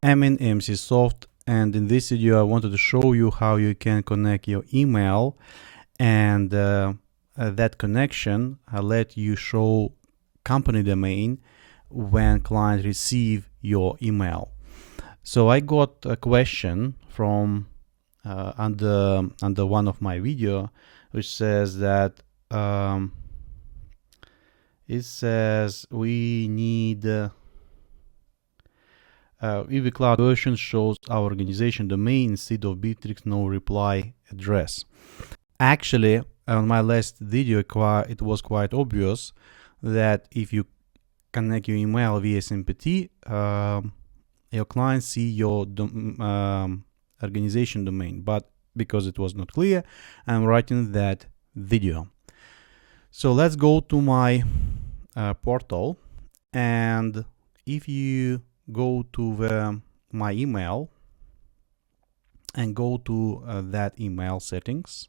I'm in EMCsoft, and in this video I wanted to show you how you can connect your email, and that connection let you show company domain when client receive your email. So I got a question from under one of my video, which says that it says we need EV Cloud version shows our organization domain instead of Bitrix no reply address. Actually, on my last video, it was quite obvious that if you connect your email via SMPT, your client see your organization domain, but because it was not clear, I'm writing that video. So let's go to my portal, and if you go to my email and go to that email settings,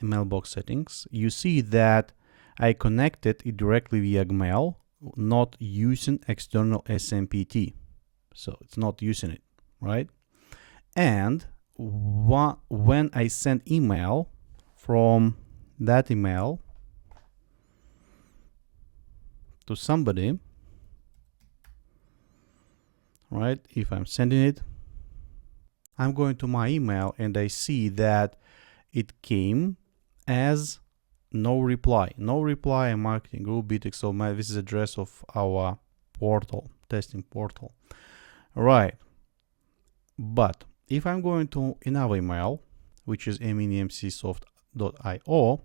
mailbox settings, you see that I connected it directly via mail, not using external SMPT. So it's not using it, right? And when I send email from that email to somebody, right? If I'm sending it, I'm going to my email and I see that it came as no reply and marketing group Bitrix. So this is address of our portal, testing portal, right? But if I'm going to another email, which is EMCsoft.io,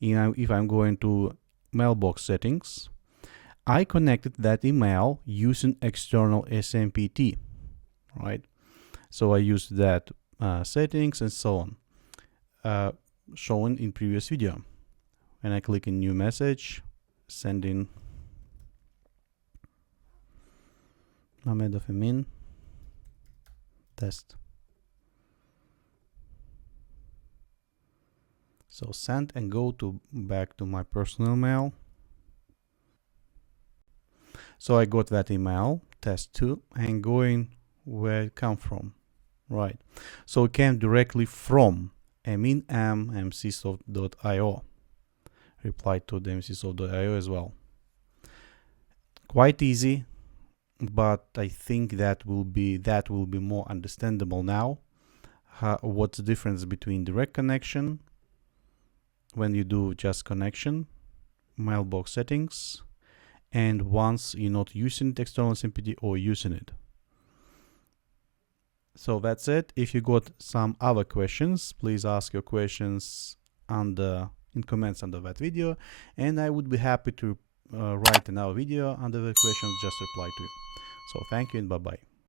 if I'm going to mailbox settings, I connected that email using external SMPT, right? So I used that settings and so on, shown in previous video. And I click in new message, sending Mamedov Emin test. So send and go to back to my personal mail. So I got that email, test2, and going where it come from, right? So it came directly from EMCsoft.io. Replied to the EMCsoft.io as well. Quite easy, but I think that will be more understandable now. What's the difference between direct connection, when you do just connection, mailbox settings, and once you're not using the external SMPT or using it. So that's it. If you got some other questions, please ask your questions in comments under that video, and I would be happy to write another video under the questions, just reply to you. So thank you and bye bye.